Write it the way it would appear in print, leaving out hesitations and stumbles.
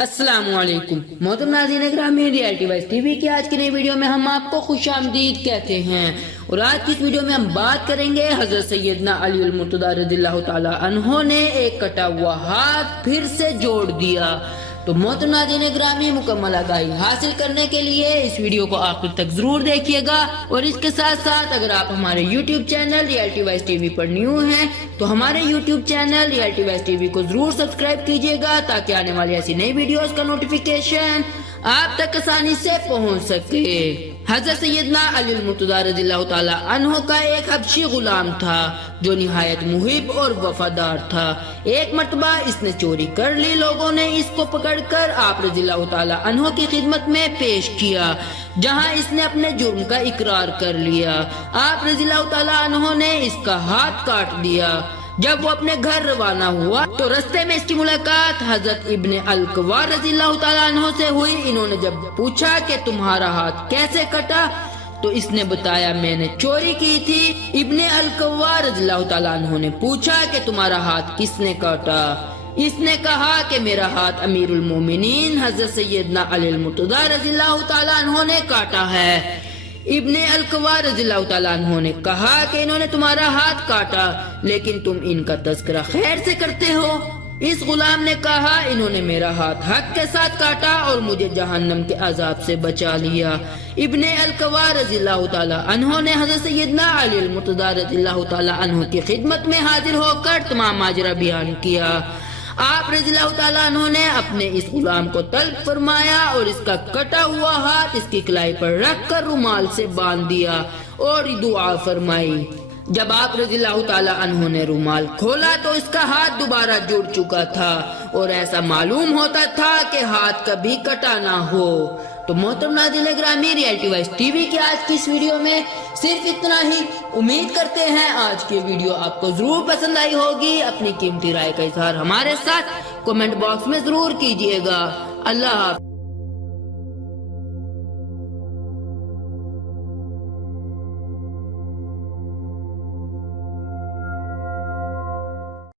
السلام علیکم محترم ناظرین گرامی، ریئلٹی وائز ٹی وی کی آج کی نئی ویڈیو میں ہم آپ کو خوش آمدید کہتے ہیں، اور آج کی اس ویڈیو میں ہم بات کریں گے حضرت سیدنا علی المرتضیٰ رضی اللہ تعالی عنہ نے ایک کٹا ہوا ہاتھ پھر سے جوڑ دیا۔ تو محترم ناظرین گرامی، مکمل آگاہی حاصل کرنے کے لیے اس ویڈیو کو آخر تک ضرور دیکھیے گا، اور اس کے ساتھ ساتھ اگر آپ ہمارے YouTube channel Reality Wise TV پر نیو ہیں تو ہمارے YouTube channel Reality Wise TV کو ضرور سبسکرائب کیجیے گا تاکہ آنے والی ایسی نئی ویڈیوز کا نوٹیفیکیشن آپ تک آسانی سے پہنچ سکے۔ حضرت سیدنا علی المرتضیٰ رضی اللہ تعالی عنہ کا ایک حبشی غلام تھا جو نہایت محب اور وفادار تھا۔ ایک مرتبہ اس نے چوری کر لی، لوگوں نے اس کو پکڑ کر آپ رضی اللہ تعالی عنہ کی خدمت میں پیش کیا، جہاں اس نے اپنے جرم کا اقرار کر لیا۔ آپ رضی اللہ تعالی عنہ نے اس کا ہاتھ کاٹ دیا۔ جب وہ اپنے گھر روانہ ہوا تو رستے میں اس کی ملاقات حضرت ابن القوا رضی اللہ تعالیٰ عنہ سے ہوئی۔ انہوں نے جب پوچھا کہ تمہارا ہاتھ کیسے کٹا تو اس نے بتایا میں نے چوری کی تھی۔ ابن القوا رضی اللہ تعالیٰ عنہ نے پوچھا کہ تمہارا ہاتھ کس نے کاٹا؟ اس نے کہا کہ میرا ہاتھ امیر المومنین حضرت سیدنا علی المرتضیٰ رضی اللہ تعالیٰ عنہ نے کاٹا ہے۔ ابن القوا رضی اللہ تعالیٰ عنہ نے کہا کہ انہوں نے تمہارا ہاتھ کاٹا، لیکن تم ان کا تذکرہ خیر سے کرتے ہو۔ اس غلام نے کہا انہوں نے میرا ہاتھ حق کے ساتھ کاٹا اور مجھے جہنم کے عذاب سے بچا لیا۔ ابن القوا رضی اللہ تعالیٰ عنہ نے حضرت سیدنا علی المرتضیٰ رضی اللہ تعالیٰ عنہ کی خدمت میں حاضر ہو کر تمام ماجرا بیان کیا۔ آپ رضی اللہ تعالیٰ عنہ نے اپنے اس غلام کو طلب فرمایا اور اس کا کٹا ہوا ہاتھ اس کی کلائی پر رکھ کر رومال سے باندھ دیا اور دعا فرمائی۔ جب آپ رضی اللہ تعالیٰ عنہ نے رومال کھولا تو اس کا ہاتھ دوبارہ جڑ چکا تھا اور ایسا معلوم ہوتا تھا کہ ہاتھ کبھی کٹا نہ ہو۔ تو محترم ناظرین گرامی، ریئلٹی وائز ٹی وی کی آج کی اس ویڈیو میں صرف اتنا ہی۔ امید کرتے ہیں آج کی ویڈیو آپ کو ضرور پسند آئی ہوگی۔ اپنی قیمتی رائے کا اظہار ہمارے ساتھ کمنٹ باکس میں ضرور کیجیے گا۔ اللہ حافظ۔